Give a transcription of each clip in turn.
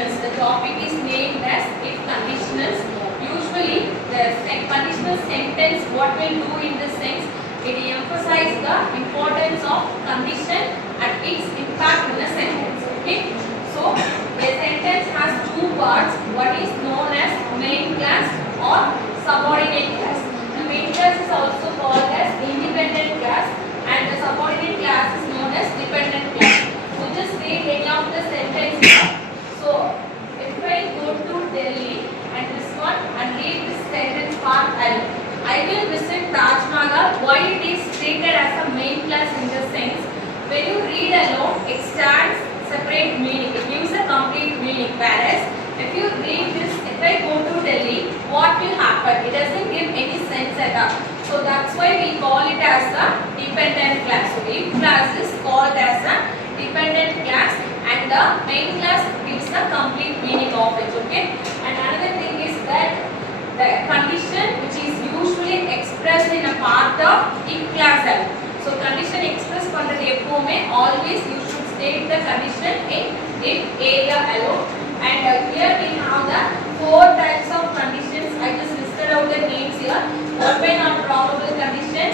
conditionals. The topic is named as if conditionals. Usually, the conditional sentence, what will do in this sense, it emphasizes the importance of condition and its impact in a sentence. Okay. So, a sentence has two parts. What is known as main class or subordinate class. The main class is also called as independent class, and the subordinate class is known as dependent class. So just read any of the sentence here. So if I go to Delhi and this one and read this sentence part alone, I will visit Taj Mahal. Why it is treated as a main class in the sense, when you read alone, it stands separate meaning. It gives a complete meaning. Whereas if you read this, if I go to Delhi, what will happen? It doesn't give any sense at all. So that's why we call it as a dependent class. So if class is called as a dependent class and the main class gives the complete meaning of it. Okay. And another thing is that the condition which is usually expressed in a part of if class alone. So condition expressed பண்றது எப்பவுமே always you should state the condition in if area alone. And here we have the four types of conditions. I just listed out the names here. Open or probable condition,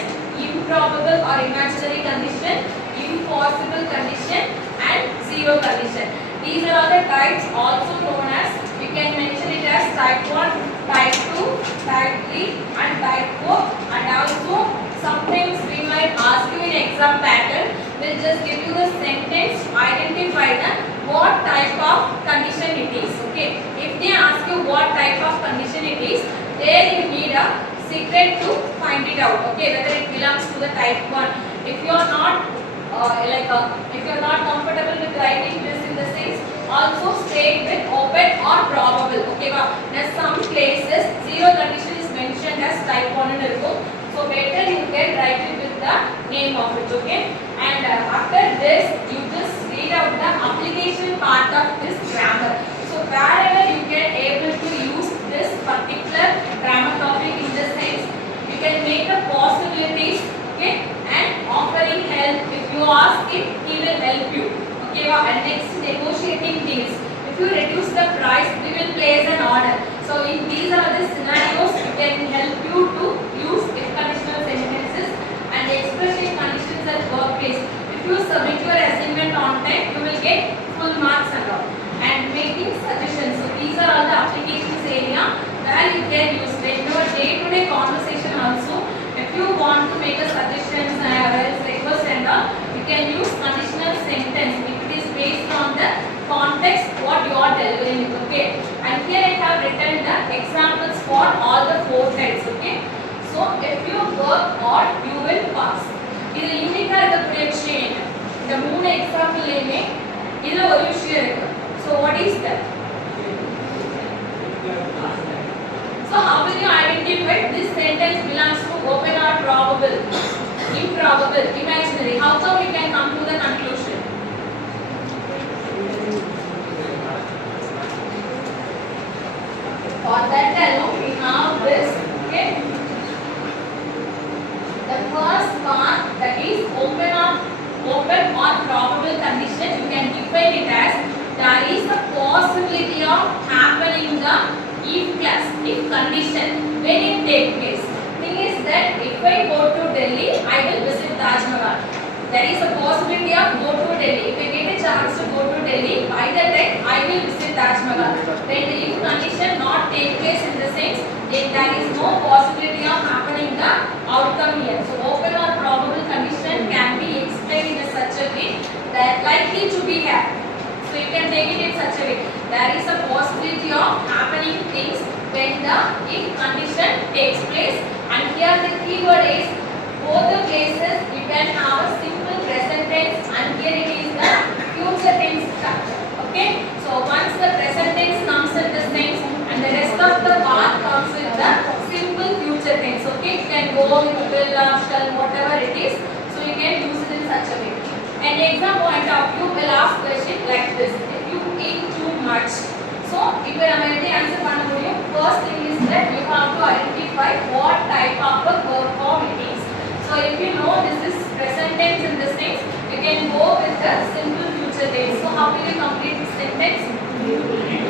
improbable or imaginary condition, impossible condition, and zero condition. These are all the types, also known as, we can mention it as type 1, type 2, type 3 and type 4. And also sometimes we might ask you in exam pattern, we'll just give you the sentence, identify the what type of condition it is. Okay, if they ask you what type of condition it is, there you need a secret to find it out. Okay, whether it belongs to the type 1. If you are not if you are not comfortable with writing this in the sense, also state with open or probable. Okay, in some places zero condition is mentioned as type 1 and இருக்கும். So better you can write it with the name of it. Okay, and after this you just read out the application part of this grammar. So wherever you get able to use this particular grammar topic in the sense, you can make the possibilities. Okay, and offering help. If you ask it, he will help you. Okay, and next negotiating deals. If you reduce the price, we will place an order. So in these are the scenarios we can help you to use if conditional sentences. And expressing conditions at workplace. If you submit your assignment on time, you will get full marks and all. And making suggestions. So these are all the applications area where you can use in your day-to-day conversation also. If you want to make a suggestions request and all, you can use conditional sentence if it is based on the context what you are delivering. Okay, and here I have written the examples for all the four types. Okay, so if you work hard, you will pass. இது யூனிக்கா இருக்கக்கூடிய விஷயம் என்ன? இந்த மூணு எக்ஸாம்பிள்லயுமே இதுல ஒரு விஷயம் இருக்கு. So what is that? So how will you identify this sentence belongs to open or probable, improbable, imaginary? How come we can come to the conclusion? For that alone we have this. Okay, the first part, that is open or probable condition, you can define it as there is a possibility of happening the if class, if condition when it take place. Thing is that if I go to Delhi, I will visit Taj Mahal. There is a possibility of go to Delhi. If I get a chance to go to Delhi, by that time I will visit Taj Mahal. When the if condition not take place in the sense, then there is no possibility of happening the outcome here. So open or probable condition can be explained in such a way that likely to be happening. So you can take it in such a way. There is a possibility of happening things when the if condition takes place. And here the keyword is both the cases you can have a simple present tense and here it is the future tense structure. Okay. So once the present tense comes in this tense and the rest of the part comes with the simple future tense. Okay. You can go with will, shall, whatever it is. So you can use it in such a way. And exam point of view will ask question like this. If you eat too much. So if you have any answer பண்ண முடியும். First thing is that you have to identify what type of a verb form it is. So if you know this is present tense in this thing, you can go with the simple future tense. So how will you complete this sentence?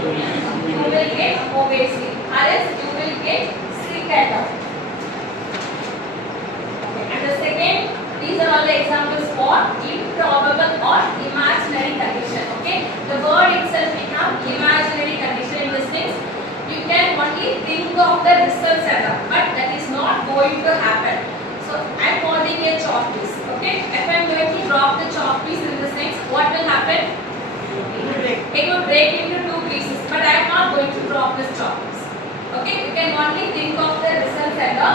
itself we have imaginary condition in this things. You can only think of the results ever, but that is not going to happen. So I am holding a chalk piece. Okay, if I am going to drop the chalk piece in this things, what will happen? It will break into two pieces, but I am not going to drop this chalk piece. Okay, you can only think of the results ever.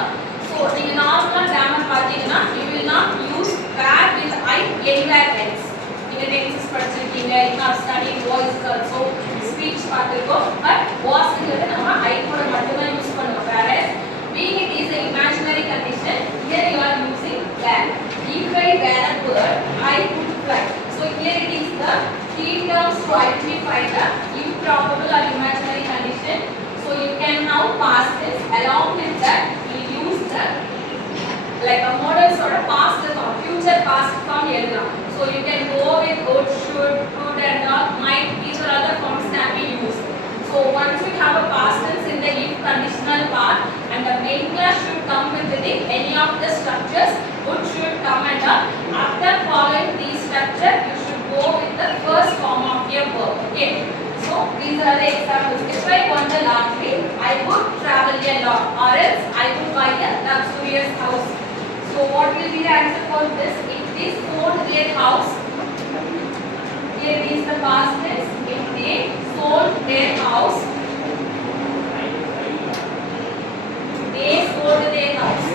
So in normal grammar பார்த்தீங்கன்னா you will not use where with I anywhere else. In tenses படிச்சிருக்கீங்க, you have studied voice also, speech பார்த்திருக்கோம், but was ங்கிறது நம்ம I கூட மட்டும் தான் use பண்ணுவோம். Whereas being it is an imaginary condition, here you are using where. If I were a bird, I could fly. So here it is the key terms to identify the improbable or imaginary condition. So you can have past tense along with that. Like a model sort of past form, future past form எழுதலாம். So you can go with would, should, could and all, might. These are other forms can be used. So once we have a past tense in the if conditional part, and the main class should come with the any of the structures, would, should come and all. After following these structure, you should go with the first form of your verb. Okay. So these are the examples. If I won the lottery, I would travel a lot, or else I would buy a luxurious house. So what will be the answer for this? If they sold their house, here is the past tense. If they sold their house, they sold their house.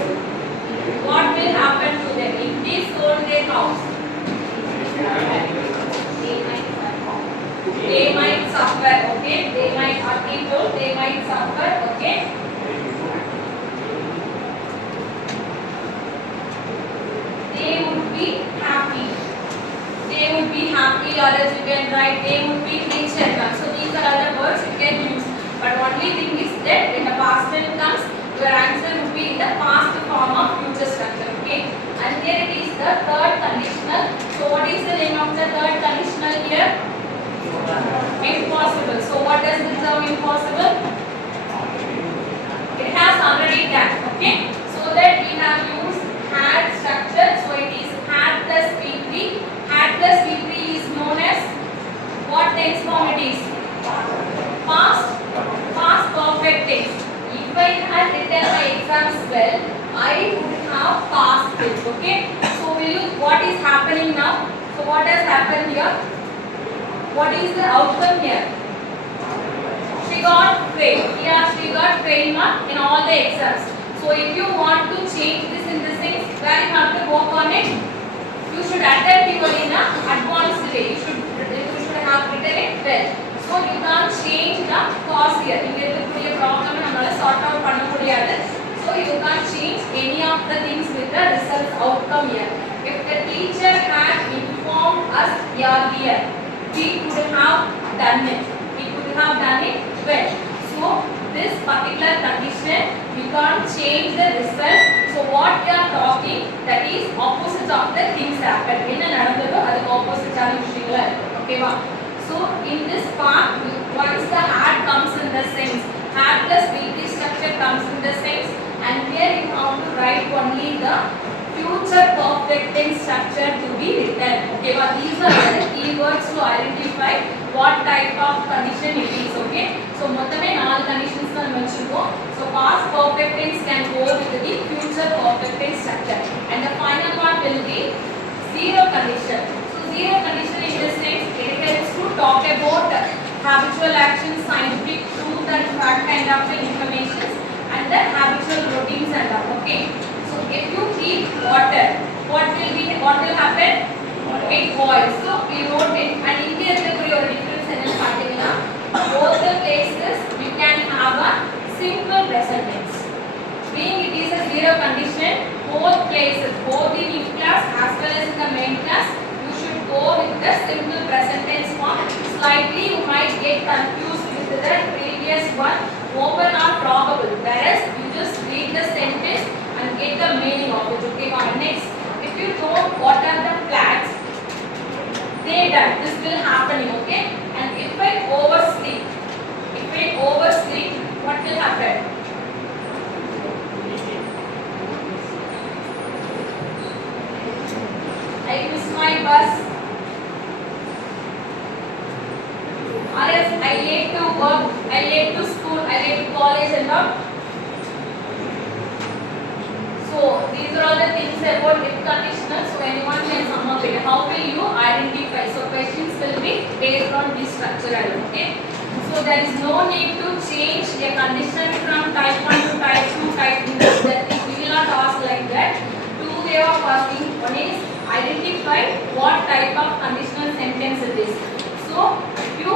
What will happen to them? If they sold their house, they might suffer. Okay, they might not be told. They might suffer. Okay. They would be happy. They would be happy, or else you can write they would be rich and well. So these are other words you can use. But only thing is that when the past tense comes, your answer would be in the past form of future structure. Okay. And here it is the third conditional. So what is the name of the third conditional here? Impossible. So what does this term impossible? It has already done. Okay. So that we have used had structure. So it is had plus V3. Had plus V3 is known as what tense form it is? Past perfect tense. If I had written my exams well, I would have passed it. Okay. So will you? What is happening now? So what has happened here? What is the outcome here? She got failed. Yeah, she got failed in all the exams. So if you want to change this in the things, where you have to work on it, you should attempt it in an advanced way. You should have written it well. So you can't change the cause here. You get the problem and sort out panna mudiyadhu. So you can't change any of the things with the results outcome here. If the teacher had informed us earlier, we could have done it. We could have done it well. So this particular condition, you can't change the result. So what we are talking, that is opposite of the things happen. Enna nadandadho adu opposite ana vishayala irukku. Okay va? So in this part, once the had comes in the sense, had plus VT structure comes in the sense, and here you have to write only the future perfect tense structure to be written. Okay va? These are the keywords to identify what type of condition it is. Okay. So mottame 4 conditions na mentionukom. So past perfect tense can go with the future perfect tense structure, and the final one will be zero condition. So zero condition in this sense, it helps to talk about habitual actions, scientific truth and fact kind of information, and the habitual routines and all. Okay. So if you keep water, what will happen? It boils. So we wrote it, and in here the difference in the both the places you can have a simple present tense. Being it is a zero condition, both places, both in if class as well as in the main class, you should go with the simple present tense form. Slightly you might get confused with the previous one, open or probable, whereas you just read the sentence and get the meaning of it. Okay, next, if you know what are the plans, they done, this will happening. Okay, I late to work, I late to school, I late to college and all. So these are all the things about if conditional. So anyone can sum up it. How will you identify? So questions will be based on this structure alone. Okay. So there is no need to change a condition from type 1 to type 2, type 3. That is, we will not ask like that. Two way of asking. One is identify what type of conditional sentence it is. So if you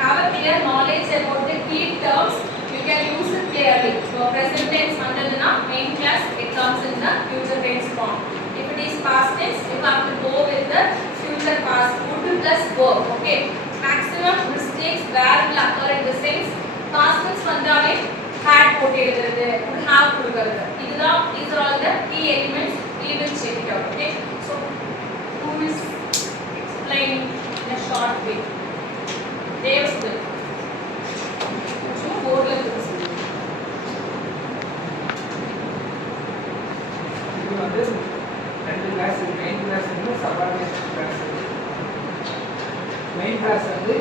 have a clear knowledge about the key terms, you can use it clearly. So present tense under the main class, it comes in the future tense form. If it is past tense, you have to go with the future past would plus verb. Okay. Maximum mistakes where will occur in the sense past tense வந்தாலே had போட்டு எழுதுறது, would have கொடுக்கிறது. These are all the key elements we will check it out. Okay. So who is explaining in a short way? Dave's good. So board la கொடுங்க. இது வந்து ரெண்டு clause main clause வந்து subordinate clause. Main clause வந்து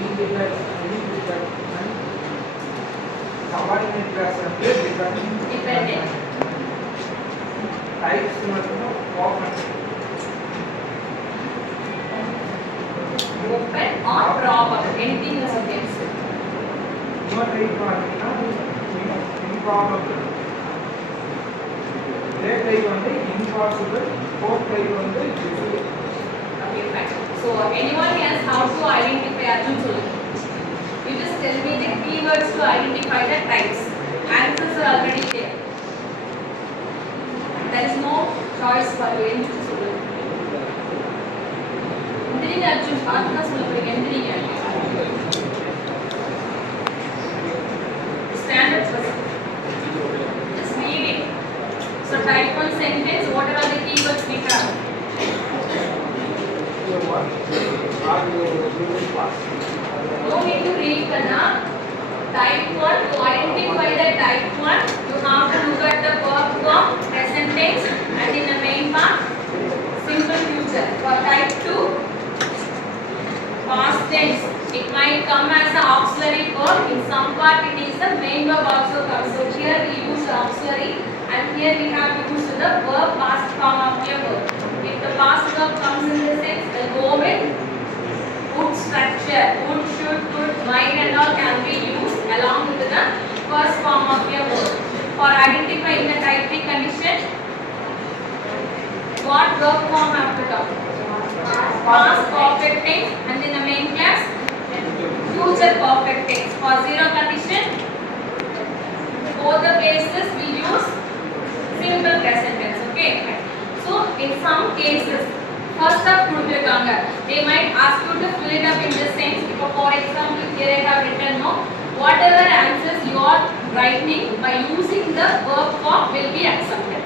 independent, subordinate clause வந்து dependent. Types மட்டும் open or proper, anything is okay. இன்னொரு type பார்த்தீங்கன்னா இம்ப்ராபபிள், தேர்ட் டைப் வந்து இம்பாசிபிள், ஃபோர்த் டைப் வந்து difficult. Okay, fine. So anyone else how to identify Arjun சொல்லுங்க. You just tell me the keywords to identify the types. Answers are already there. There is no choice for you. Anything சொல்லுங்க. எந்திரிங்க அர்ஜுன், பார்த்து சொல்ல போறீங்க. எந்திரிங்க. Standard first. Just read it. So type 1 sentence, what are the keywords we have? No need to read Kana. Type 1, to identify the type 1, you have to look at the verb form, present tense, and in the main part, simple future. For type 2, past tense. It might come as an auxiliary verb. In some part, it is the main verb also comes. So here we use auxiliary, and here we have used the verb past form of your verb. If the past verb comes in the sense, we'll go with would structure. Would, should, could, might and all can be used along with the first form of your verb. For identifying the type 3 condition, what verb form have to come? Past perfect tense, and in the main class, future perfect tense. For zero condition, both the places we use simple present tense. Okay. So in some cases, first up கொடுத்திருக்காங்க, they might ask you to fill it up in the sense. For example, here I have written no, whatever answers you are writing by using the verb form will be accepted.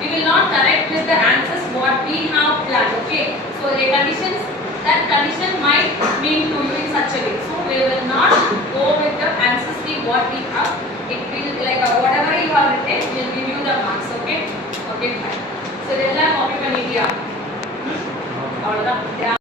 We will not correct with the answers what we have planned. Okay. So the conditions, that condition might mean to you in such a way. So we will not go with the answers what we have. It will like whatever you have written will give you the marks. Okay. Okay, fine. So இதெல்லாம் copy பண்ணிட்டியா? அவ்வளவுதான்.